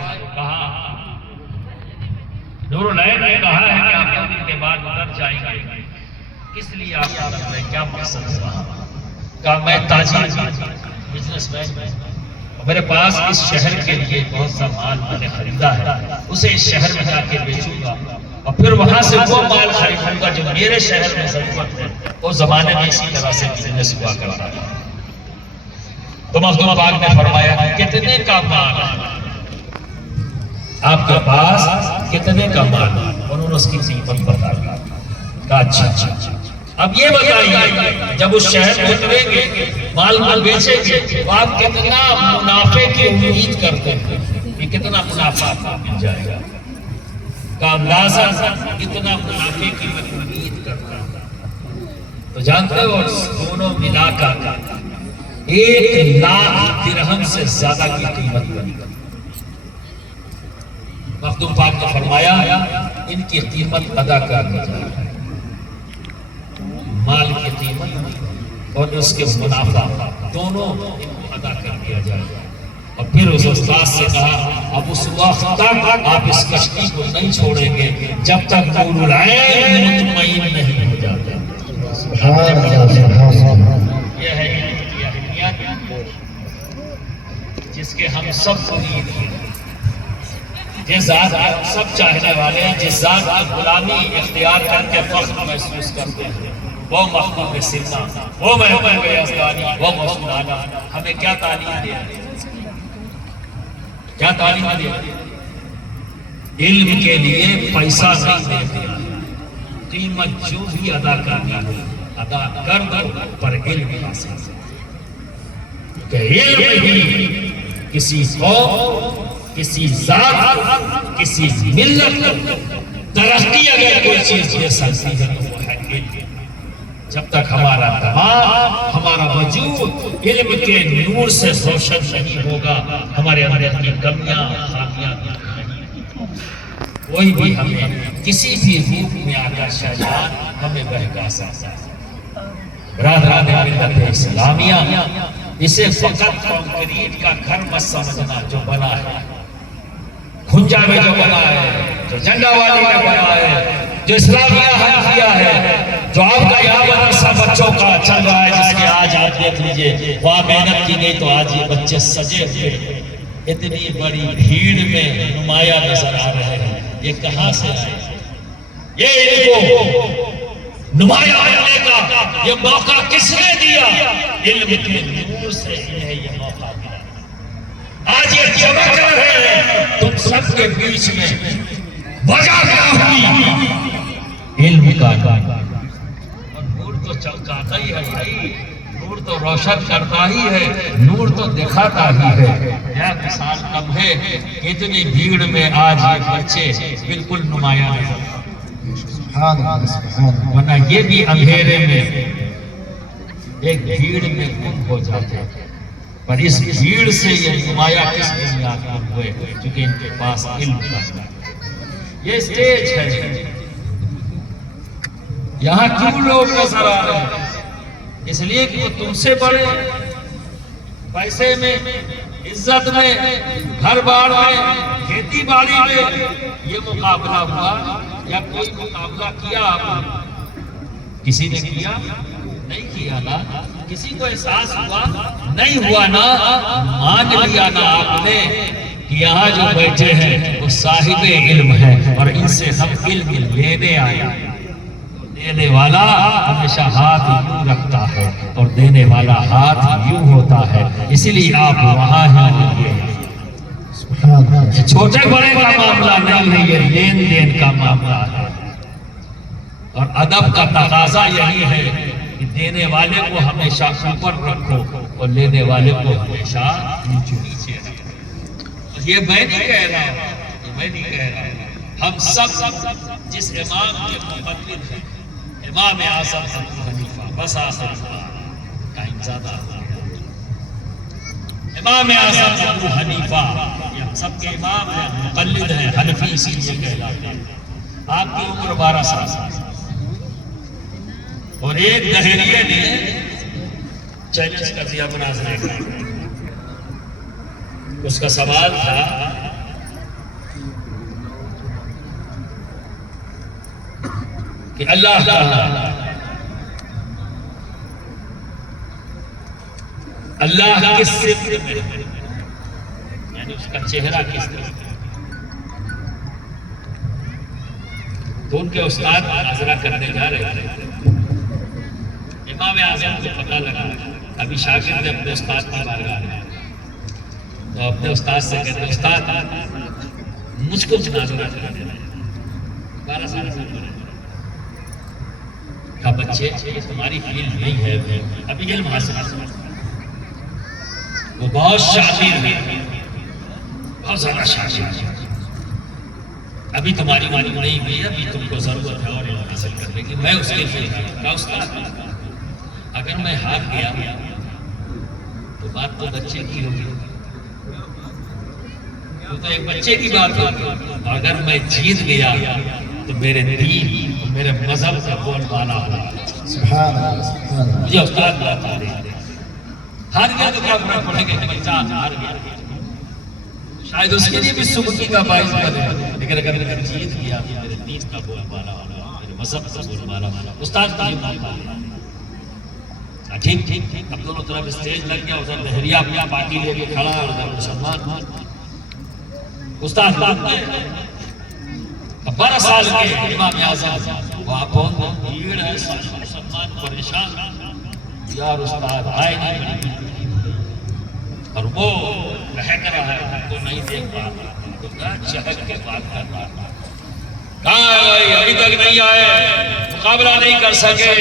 कहा नूरुलैन ने कहा है कि आप 2 दिन के बाद उतर जाएंगे, किस लिए आप भारत में, क्या मकसद हुआ? कहा मैं ताजिर बिजनेसमैन, मेरे पास इस शहर के लिए बहुत सा माल मैंने खरीदा है, उसे इस शहर में जाके बेचूंगा और फिर वहां से वो माल खरीदूंगा जो मेरे शहर में जरूरत है। उस जमाने में इसी तरह से बिजनेस हुआ करता था। तो मखदूम पाक ने फरमाया कितने का माल आपके पास, कितने का माल? उन्होंने उसकी कीमत बता दी। अच्छा, अब ये बताइए जब उस शहर में उतरेंगे, माल बेचेंगे, तो आप कितना मुनाफे की उम्मीद करते हैं कि कितना मुनाफा मिल जाएगा? का अंदाजा कितना मुनाफे की मैं उम्मीद करता हूं। तो जानते हो दोनों मिलाकर 1 लाख दिरहम से ज्यादा की कीमत बनी। मखदूम पाक ने फरमाया इनकी कीमत अदा करनी चाहिए, माल की कीमत और उसके मुनाफा दोनों अदा कर दिया जाएगा। और फिर उस उस्ताद से कहा अब उस वक्त तक आप इस कश्ती को नहीं छोड़ेंगे जब तक नूरुलैन मुतमईन नहीं हो जाता। यह है इनकी अहमियत जिसके हम सब मुरीद हैं, जिस जात के हम सब चाहने वाले हैं, जिस जात की गुलामी इख्तियार करके फख्र महसूस करते हैं, वो महबूब सिन्ना, वो महबूब यज़दानी, वो मौलाना हमें क्या तालीम दिया, क्या तालीम दिया? इल्म के लिए पैसा नहीं दिया, कीमत जो भी अदा करनी हो अदा कर दो, पर इल्म हासिल। इल्म ही किसी कौम, किसी जात, किसी मिल्लत तरक्की अगर कोई चीज दे सकती है तो वो है इल्म। जब तक हमारा दिमाग, हमारा वजूद इल्म के नूर से रोशन नहीं होगा, हमारे अंदर की कमियां खामियां कोई भी हमें किसी भी रूप में आकर शैतान हमें बहका सकता है। राधा इस्लामिया इसे फकत कंक्रीट का घर मत समझना, जो बना है खुंजा में, जो बना है, जो झंडा वाले में बना है, जो इस्लामिया हनफिया है, जो आपका यहाँ पर सब बच्चों का चल रहा है, जिसके आज आप देख लीजिए वहां मेहनत की गई तो आज ये बच्चे सजे हुए इतनी बड़ी भीड़ में नुमाया नजर आ रहे हैं। ये कहां से आए? ये इनको नुमाया होने का ये मौका किसने दिया? इल्म के नूर से इन्हें ये मौका मिला। आज ये चमक रहे हैं तुम सबके बीच में, वजह क्या हुई? इल्म का। और नूर तो चमकाता ही है भाई, नूर तो रोशन करता ही है, नूर तो दिखाता ही है। क्या मिसाल कम है, इतनी भीड़ में आज ये बच्चे बिल्कुल नुमाया नजर, वरना ये भी अंधेरे में एक भीड़ में गुम हो जाते। पर इस भीड़ से ये नुमाया किस बुनियाद पर हुए? क्योंकि इनके पास इल्म था। ये स्टेज है, यहाँ क्यों लोग नजर आ रहे हैं? इसलिए कि वो तुमसे बड़े, पैसे में, इज्जत में, घर बार में, खेती बाड़ी में ये मुकाबला हुआ या कोई मुकाबला किया आपने? किसी ने किया? नहीं किया ना। किसी को एहसास हुआ? नहीं हुआ ना। मान लिया ना आपने कि यहाँ जो बैठे हैं वो साहिब इल्म है और इनसे हम इल्म लेने आए। देने वाला हमेशा हाथ यूं रखता है और देने वाला हाथ यूं होता है, इसीलिए आप वहां हैं। ये छोटे बड़े का मामला नहीं है, ये लेन देन का मामला है। और अदब का तकाजा यही है कि देने वाले को हमेशा ऊपर रखो और लेने वाले को हमेशा नीचे रखो। ये मैं नहीं कह रहा हूं, ये मैं नहीं कह रहा हूं। हम सब जिस इमाम के मुक़ल्लिद हैं, इमाम आज़म अबू हनीफा, बस आखिर टाइम ज्यादा हो गया। इमाम आज़म अबू हनीफा सबके इमाम हैं, मुक़ल्लिद हैं, हनफी इसीलिए कहलाते हैं। आपकी उम्र 12 साल और एक दहरिये ने चैलेंज कर दिया मुनाज़रे का। उसका सवाल था कि अल्लाह अल्लाह किस सिद्ध में, यानी उसका चेहरा किस तरह। तो उनके उस्ताद मुनाज़रा करने जा रहे थे। इमाम आज़म को पता लगा अभी शागिर्द अपने उस्ताद की बारगाह में, तो अपने उस्ताद से कहते उस्ताद मुझको मुनाज़रा करने 12 साल का बच्चे, ये तुम्हारी फील्ड नहीं है, अभी इल्म हासिल, वो बहुत शातिर है, बहुत ज्यादा शातिर, अभी तुम्हारी मानी नहीं हुई, अभी तुमको जरूरत है और इल्म हासिल करने की। मैं उसके लिए क्या उस्ताद, अगर मैं हार गया तो बात तो बच्चे की होगी, तो एक बच्चे की बात होगी। अगर मैं जीत गया तो मेरे दीन और मेरे मजहब का बोलबाला होगा। सुभान अल्लाह। मुझे उस्ताद बता रहे हैं, हार गया तो क्या फर्क पड़ेगा, बच्चा हार गया, शायद उसके लिए भी सुबह का बाइस बने, लेकिन अगर जीत गया तो मेरे दीन का बोलबाला होगा, मेरे मजहब का बोलबाला होगा। उस्ताद का ठीक ठीक। अब दोनों तरफ स्टेज लग गया, उधर लहरिया अपनी पार्टी लेके खड़ा और उधर मुसलमान। उस्ताद 12 साल के इमाम आज़म, वहाँ कौन भीड़ है, मुसलमान परेशान, यार उस्ताद आए नहीं, और वो महक रहा है, उनको नहीं देख पा रहा, तो क्या चहक के बात कर रहा है, अभी तक नहीं आए, मुकाबला नहीं कर सके,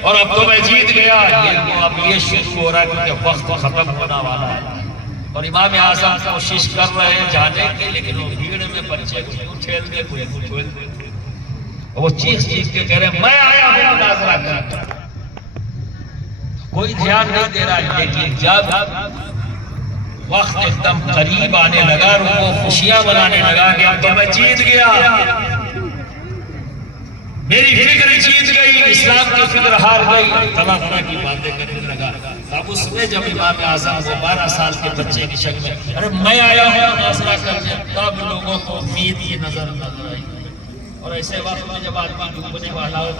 और अब तो मैं जीत गया। अब ये शुरू हो रहा है क्योंकि वक्त खत्म होने वाला है, और इमाम आज़म कोशिश कर रहे हैं जाने की, लेकिन वो भीड़ में बच्चे को ठेल दे, वो चीख के कह रहे मैं आया हूँ मुनाज़रा करने, कोई ध्यान नहीं दे रहा है। लेकिन जब वक्त एकदम करीब आने लगा, वो खुशियां मनाने लगा कि अब तो मैं जीत गया, मेरी फिक्र जीत गई, इस्लाम की फिक्र हार गई, तरह की बातें करने लगा। अब उसमें जब इमाम आज़म वो 12 साल के बच्चे की शक्ल में, अरे मैं आया हूँ मुनाज़रा करने, तब लोगों को उम्मीद ये नजर आई। और ऐसे वक्त में जब आदमी डूबने वाला हो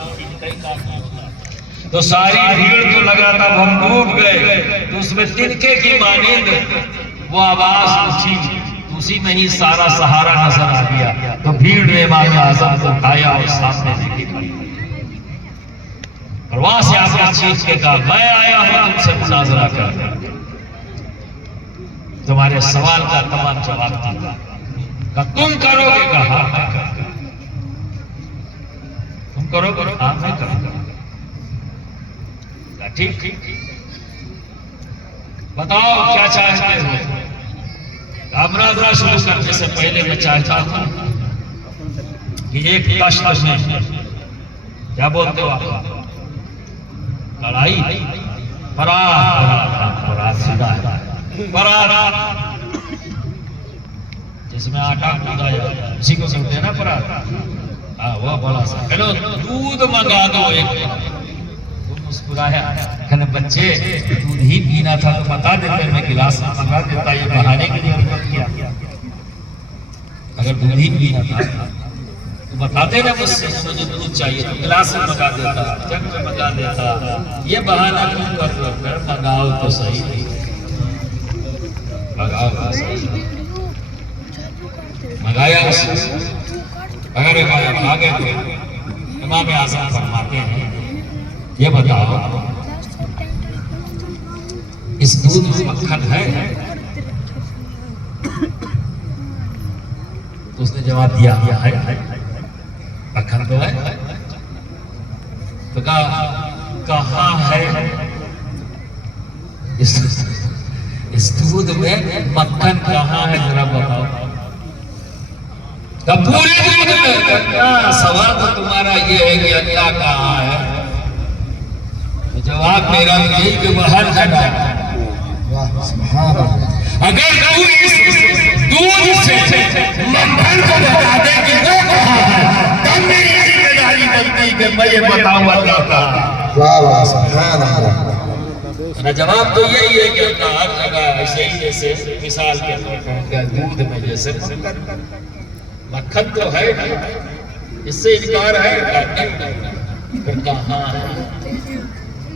कई काफी होता, तो सारी भीड़ तो लगा था हम डूब गए, तो उसमें तिनके की मानिंद वो आवाज उठी, उसी में ही सारा सहारा नजर आ गया। तो भीड़ ने इमाम आज़म को उठाया और सामने लेके गई, और वहां से आपने चीख के कहा मैं आया हूं तुमसे मुनाज़रा कर, तुम्हारे सवाल का तमाम जवाब दूंगा। तुम करोगे? कहा मैं करूंगा। तुम करोगे? हाँ मैं करूंगा। ठीक ठीक, बताओ क्या चाहते हो? मुनाज़रा शुरू करने से पहले मैं चाहता हूं कि एक तश्त में, क्या बोलते हो आप, लड़ाई, परात जिसमें आटा कूदा जाए उसी को कहते हैं ना परात। हाँ वो बड़ा सा, चलो दूध मंगा दो एक। मुस्कुराया, कहने बच्चे दूध ही पीना था तो बता देते, मैं गिलास मंगा देता, ये बहाने की जरूरत क्या? अगर दूध ही पीना था तो बताते ना मुझसे मुझे दूध चाहिए, तो गिलास में मंगा देता, जग में मंगा देता, ये बहाना क्यों कर रहे हो? मंगाओ तो सही, मंगाओ तो सही। मंगाया, अगर आगे इमाम आज़म फरमाते हैं ये बताओ इस दूध में मक्खन है? तो उसने जवाब दिया है, मक्खन तो है। तो कहाँ है इस दूध में मक्खन कहाँ है, जरा बताओ। पूरे दूध में सवाल तो तुम्हारा ये है कि अल्लाह कहाँ है, जवाब मेरा यही कि वह हर जगह। अगर तू इस दूध से मक्खन को बता दे कि वो कहाँ है, तब मेरी जिम्मेदारी बनती कि मैं ये बताऊं अल्लाह का। जवाब तो यही है कि अल्लाह हर जगह ऐसे ही, जैसे मिसाल के दूध में जैसे मक्खन तो है, इससे इनकार है। फिर कहाँ है